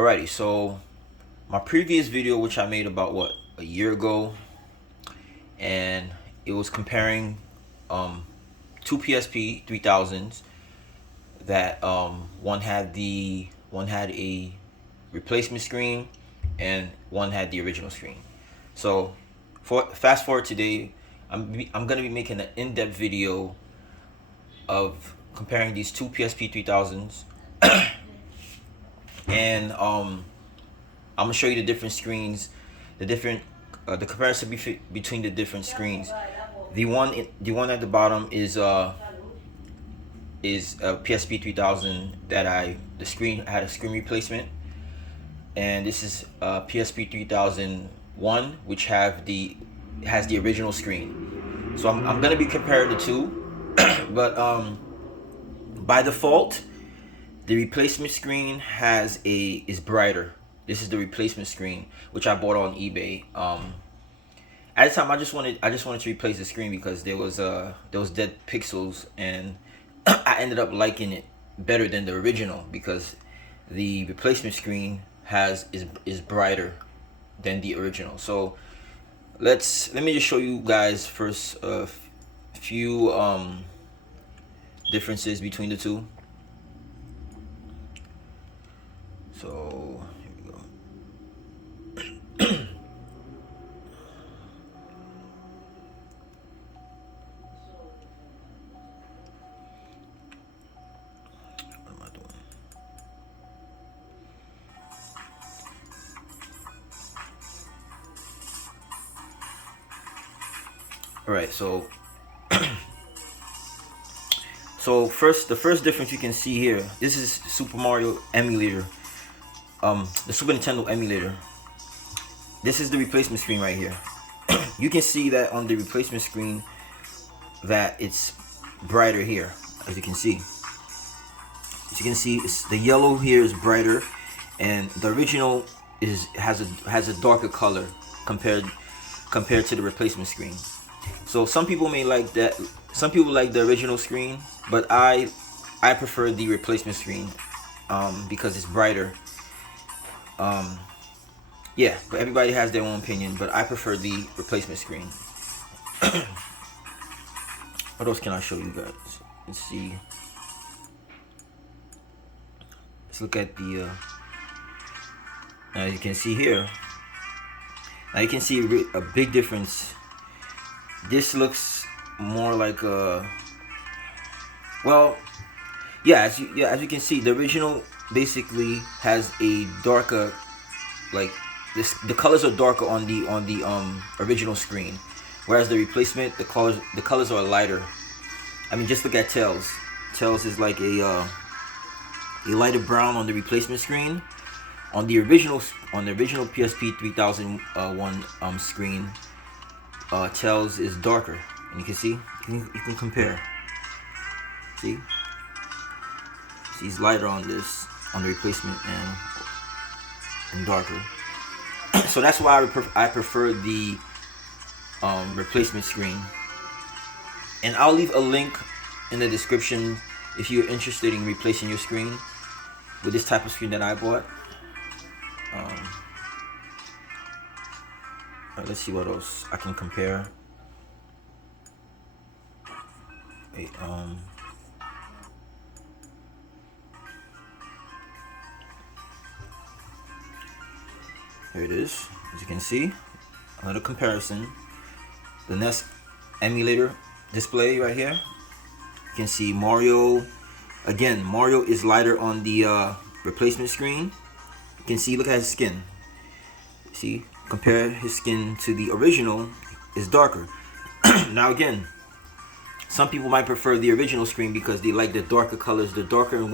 Alrighty, so my previous video, which I made about a year ago, and it was comparing two PSP 3000s that one had a replacement screen and one had the original screen. So fast forward today, I'm gonna be making an in-depth video of comparing these two PSP 3000s and I'm gonna show you the different screens, the comparison between the different screens. The one at the bottom is a PSP 3000 that the screen had a screen replacement, and this is a PSP 3001 which has the original screen. So I'm gonna be comparing the two, but by default, the replacement screen is brighter. This is the replacement screen, which I bought on eBay. At the time, I just wanted to replace the screen because there was dead pixels, and I ended up liking it better than the original because the replacement screen is brighter than the original. So let me just show you guys first a few differences between the two. So here we go. What am I doing? All right, so the first difference you can see here. This is Super Mario emulator, the Super Nintendo emulator. This is the replacement screen right here. You can see that on the replacement screen that it's brighter here, as you can see. As you can see, the yellow here is brighter, and the original has a darker color compared to the replacement screen. So some people may like that. Some people like the original screen, but I prefer the replacement screen because it's brighter. Yeah, but everybody has their own opinion, but I prefer the replacement screen. What else can I show you guys? Let's see. Let's look at the as you can see here. Now you can see a big difference. This looks more like a, well, as you can see, the original basically has a darker, like the colors are darker on the original screen, whereas the replacement, the colors are lighter. I mean, just look at Tails. Tails is like a lighter brown on the replacement screen. On the original PSP 3001 screen, Tails is darker, and you can see, you can compare. See, he's lighter on the replacement and darker. So that's why I prefer the replacement screen. And I'll leave a link in the description if you're interested in replacing your screen with this type of screen that I bought. Let's see what else I can compare. Wait, here it is. As you can see, another comparison. The NES emulator display right here. You can see Mario. Again, Mario is lighter on the replacement screen. You can see, look at his skin. See, compare his skin to the original, is darker. Now again, some people might prefer the original screen because they like the darker colors, the darker and